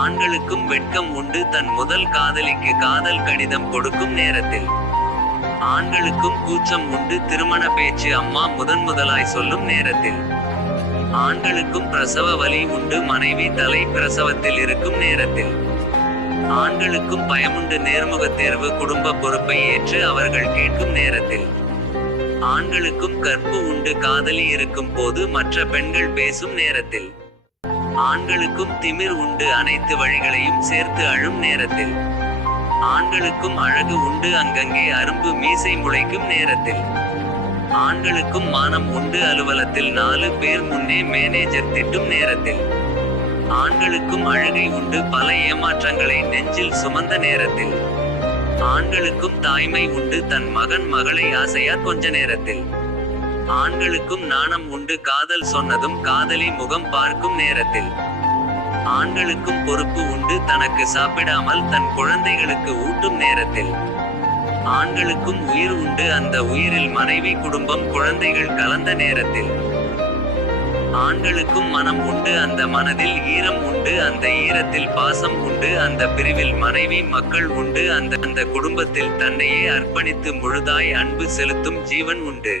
ஆண்களுக்கும் வெட்கம் உண்டு தன் முதல் காதலிக்கு காதல் கடிதம் கொடுக்கும் நேரத்தில். ஆண்களுக்கும் கூச்சம் உண்டு திருமண பேச்சு அம்மா முதலாய் சொல்லும் நேரத்தில். ஆண்களுக்கும் பிரசவ வலி உண்டு மனைவி தலை பிரசவத்தில் இருக்கும் நேரத்தில். ஆண்களுக்கும் பயமுண்டு நேர்முகத் தேர்வு குடும்ப பொறுப்பை ஏற்று அவர்கள் கேட்கும் நேரத்தில். ஆண்களுக்கும் கற்பு உண்டு காதலி இருக்கும் போது மற்ற பெண்கள் பேசும் நேரத்தில். ஆண்களுக்கும் திமிர் உண்டு அனைத்து வழிகளையும் சேர்த்து அழும் நேரத்தில். ஆண்களுக்கும் அழகு உண்டு அங்கங்கே அரும்பு மீசை முளைக்கும் நேரத்தில். ஆண்களுக்கும் மானம் உண்டு அலுவலத்தில் 4 பேர் முன்னே மேனேஜர் திட்டும் நேரத்தில். ஆண்களுக்கும் அழுகை உண்டு பல ஏமாற்றங்களை நெஞ்சில் சுமந்த நேரத்தில். ஆண்களுக்கும் தாய்மை உண்டு தன் மகன் மகளை ஆசையா கொஞ்ச நேரத்தில். ஆண்களுக்கும் நாணம் உண்டு காதல் சொன்னதும் காதலி முகம் பார்க்கும் நேரத்தில். ஆண்களுக்கும் பொறுப்பு உண்டு தனக்கு சாப்பிடாமல் தன் குழந்தைகளுக்கு ஊட்டும் நேரத்தில். ஆண்களுக்கும் உயிர் உண்டு அந்த உயிரில் மனைவி குடும்பம் குழந்தைகள் கலந்த நேரத்தில். ஆண்களுக்கும் மனம் உண்டு அந்த மனதில் ஈரம் உண்டு அந்த ஈரத்தில் பாசம் உண்டு அந்த பிரிவில் மனைவி மக்கள் உண்டு அந்த குடும்பத்தில் தன்னையே அர்ப்பணித்து முழுதாய் அன்பு செலுத்தும் ஜீவன் உண்டு.